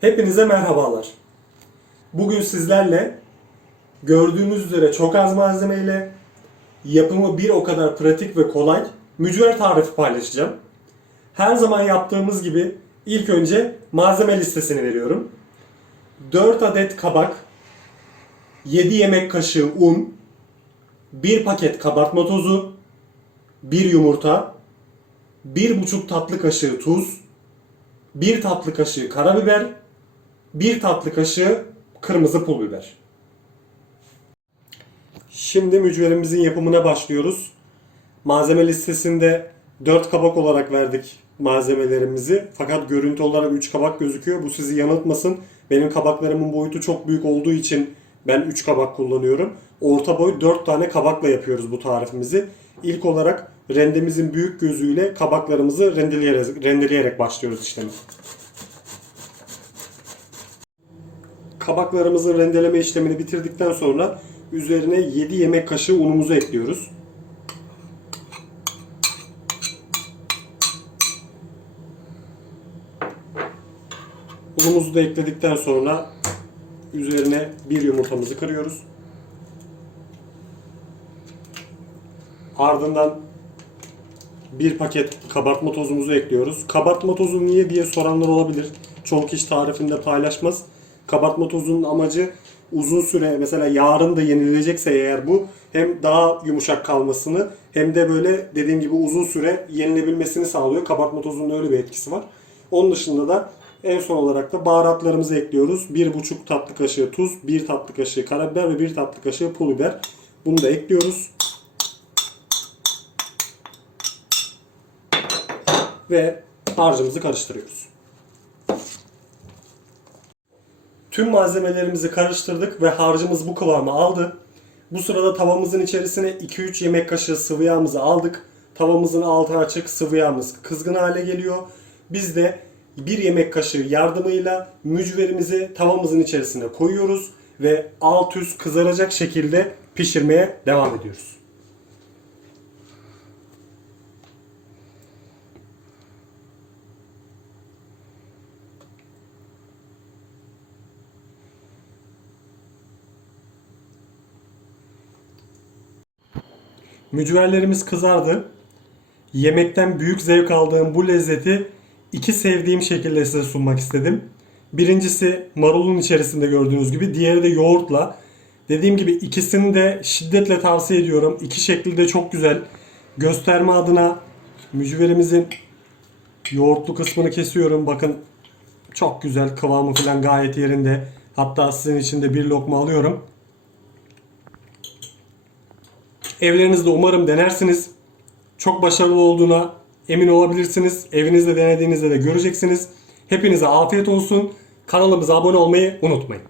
Hepinize merhabalar. Bugün sizlerle gördüğünüz üzere çok az malzemeyle yapımı bir o kadar pratik ve kolay mücver tarifi paylaşacağım. Her zaman yaptığımız gibi ilk önce malzeme listesini veriyorum. 4 adet kabak, 7 yemek kaşığı un, 1 paket kabartma tozu, 1 yumurta, 1,5 tatlı kaşığı tuz, 1 tatlı kaşığı karabiber, 1 tatlı kaşığı kırmızı pul biber. Şimdi mücverimizin yapımına başlıyoruz. Malzeme listesinde 4 kabak olarak verdik malzemelerimizi. Fakat görüntü olarak 3 kabak gözüküyor. Bu sizi yanıltmasın. Benim kabaklarımın boyutu çok büyük olduğu için ben 3 kabak kullanıyorum. Orta boy 4 tane kabakla yapıyoruz bu tarifimizi. İlk olarak rendemizin büyük gözüyle kabaklarımızı rendeleyerek, rendeleyerek başlıyoruz işleme. Kabaklarımızın rendeleme işlemini bitirdikten sonra üzerine 7 yemek kaşığı unumuzu ekliyoruz. Unumuzu da ekledikten sonra üzerine bir yumurtamızı kırıyoruz. Ardından bir paket kabartma tozumuzu ekliyoruz. Kabartma tozu niye diye soranlar olabilir. Çoğu kişi tarifinde paylaşmaz. Kabartma tozunun amacı uzun süre mesela yarın da yenilecekse eğer bu hem daha yumuşak kalmasını hem de böyle dediğim gibi uzun süre yenilebilmesini sağlıyor. Kabartma tozunun öyle bir etkisi var. Onun dışında da en son olarak da baharatlarımızı ekliyoruz. 1,5 tatlı kaşığı tuz, 1 tatlı kaşığı karabiber ve 1 tatlı kaşığı pul biber. Bunu da ekliyoruz. Ve harcımızı karıştırıyoruz. Tüm malzemelerimizi karıştırdık ve harcımız bu kıvamı aldı. Bu sırada tavamızın içerisine 2-3 yemek kaşığı sıvı yağımızı aldık. Tavamızın altı açık sıvı yağımız kızgın hale geliyor. Biz de 1 yemek kaşığı yardımıyla mücverimizi tavamızın içerisine koyuyoruz ve alt üst kızaracak şekilde pişirmeye devam ediyoruz. Mücverlerimiz kızardı. Yemekten büyük zevk aldığım bu lezzeti iki sevdiğim şekilde size sunmak istedim. Birincisi marulun içerisinde gördüğünüz gibi, diğeri de yoğurtla. Dediğim gibi ikisini de şiddetle tavsiye ediyorum. İki şekli de çok güzel. Gösterme adına mücverimizin yoğurtlu kısmını kesiyorum. Bakın çok güzel kıvamı falan gayet yerinde. Hatta sizin için de bir lokma alıyorum. Evlerinizde umarım denersiniz. Çok başarılı olduğuna emin olabilirsiniz. Evinizde denediğinizde de göreceksiniz. Hepinize afiyet olsun. Kanalımıza abone olmayı unutmayın.